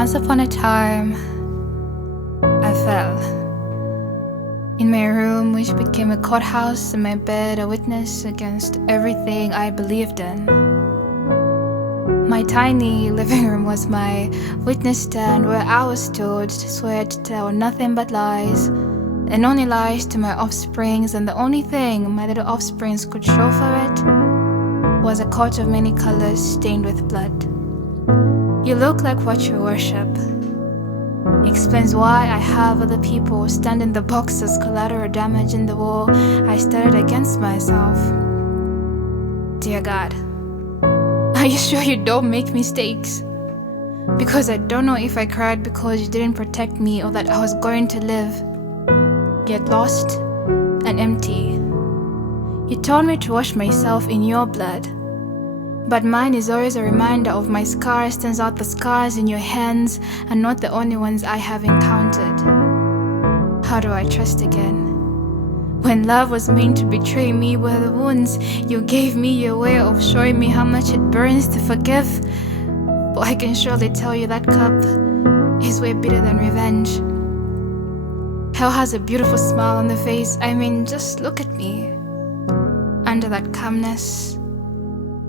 Once upon a time, I fell. In my room, which became a courthouse, and my bed a witness against everything I believed in. My tiny living room was my witness stand where I was told to swear to tell nothing but lies, and only lies to my offsprings, and the only thing my little offsprings could show for it was a coat of many colors stained with blood. You look like what you worship. Explains why I have other people stand in the box as collateral damage in the wall I started against myself. Dear God, are you sure you don't make mistakes? Because I don't know if I cried because you didn't protect me or that I was going to live, get lost and empty. You told me to wash myself in your blood, but mine is always a reminder of my scars. Turns out the scars in your hands are not the only ones I have encountered. How do I trust again? When love was meant to betray me were the wounds you gave me, your way of showing me how much it burns to forgive. But I can surely tell you that cup is way bitter than revenge. Hell has a beautiful smile on the face. I mean, just look at me. Under that calmness,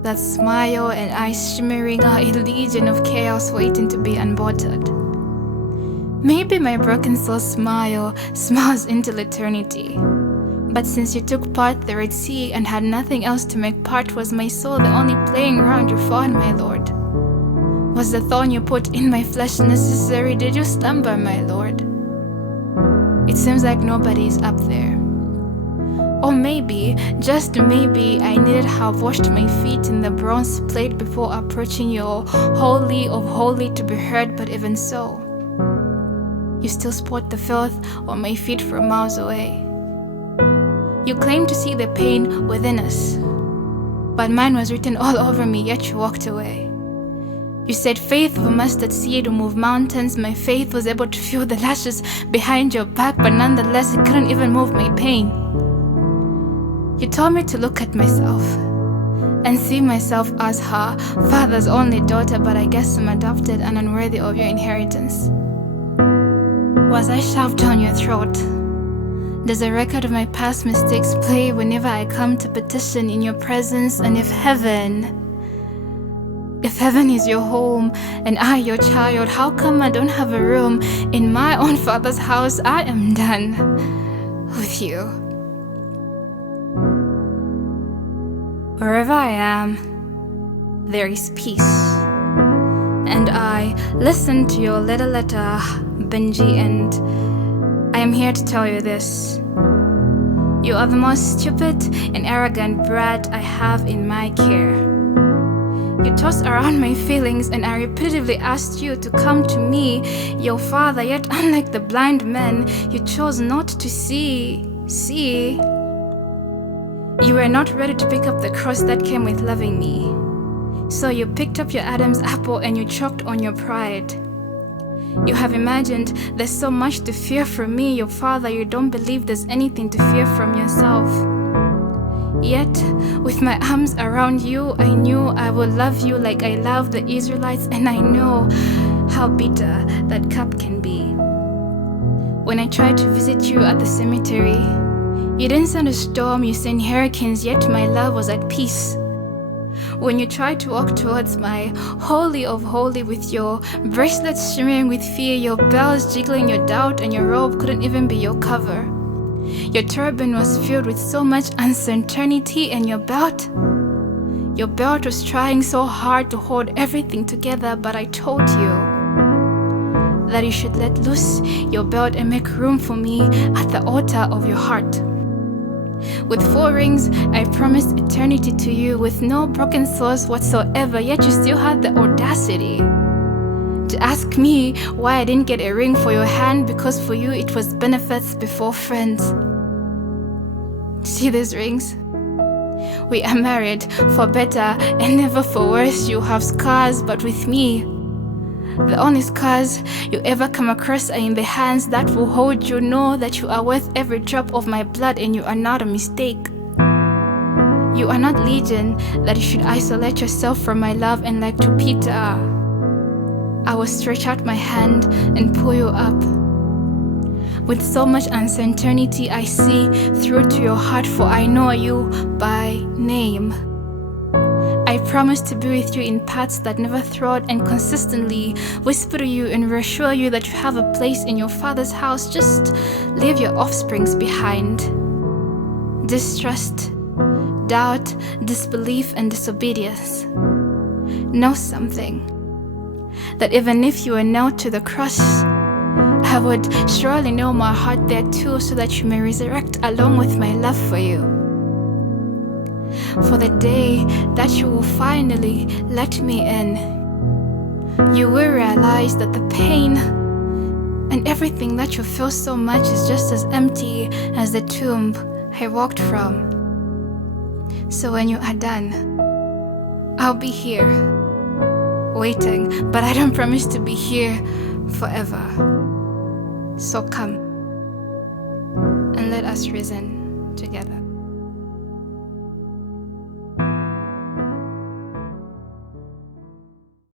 that smile and eyes shimmering are a legion of chaos waiting to be unbolted. Maybe my broken soul smiles into eternity. But since you took part the Red Sea and had nothing else to make part, was my soul the only playing round you fought, my Lord? Was the thorn you put in my flesh necessary? Did you slumber, my Lord? It seems like nobody's up there. Or maybe, just maybe, I needed have washed my feet in the bronze plate before approaching your holy of holy to be heard, but even so, you still spot the filth on my feet from miles away. You claim to see the pain within us, but mine was written all over me, yet you walked away. You said faith of a mustard seed will move mountains. My faith was able to feel the lashes behind your back, but nonetheless it couldn't even move my pain. You told me to look at myself and see myself as her father's only daughter, but I guess I'm adopted and unworthy of your inheritance. Was I shoved down your throat? Does a record of my past mistakes play whenever I come to petition in your presence? And if heaven is your home and I your child, how come I don't have a room in my own father's house? I am done with you. Wherever I am, there is peace. And I listen to your little letter, Benji, and I am here to tell you this. You are the most stupid and arrogant brat I have in my care. You toss around my feelings, and I repeatedly asked you to come to me, your father, yet unlike the blind man, you chose not to see. You were not ready to pick up the cross that came with loving me. So you picked up your Adam's apple and you choked on your pride. You have imagined there's so much to fear from me, your father, you don't believe there's anything to fear from yourself. Yet, with my arms around you, I knew I would love you like I love the Israelites, and I know how bitter that cup can be. When I tried to visit you at the cemetery, you didn't send a storm, you sent hurricanes, yet my love was at peace. When you tried to walk towards my holy of holy with your bracelets shimmering with fear, your bells jiggling your doubt, and your robe couldn't even be your cover. Your turban was filled with so much uncertainty, and your belt was trying so hard to hold everything together, but I told you that you should let loose your belt and make room for me at the altar of your heart. With 4 rings, I promised eternity to you with no broken souls whatsoever, yet you still had the audacity to ask me why I didn't get a ring for your hand, because for you it was benefits before friends. See these rings? We are married for better and never for worse. You have scars, but with me, the only scars you ever come across are in the hands that will hold you. Know that you are worth every drop of my blood, and you are not a mistake. You are not legion that you should isolate yourself from my love, and like to Peter, I will stretch out my hand and pull you up. With so much uncertainty, I see through to your heart, for I know you by name. I promise to be with you in paths that never thwart, and consistently whisper to you and reassure you that you have a place in your Father's house. Just leave your offsprings behind. Distrust, doubt, disbelief, and disobedience. Know something, that even if you were nailed to the cross, I would surely nail my heart there too, so that you may resurrect along with my love for you. For the day that you will finally let me in, you will realize that the pain and everything that you feel so much is just as empty as the tomb I walked from. So when you are done, I'll be here, waiting, but I don't promise to be here forever. So come and let us reason together.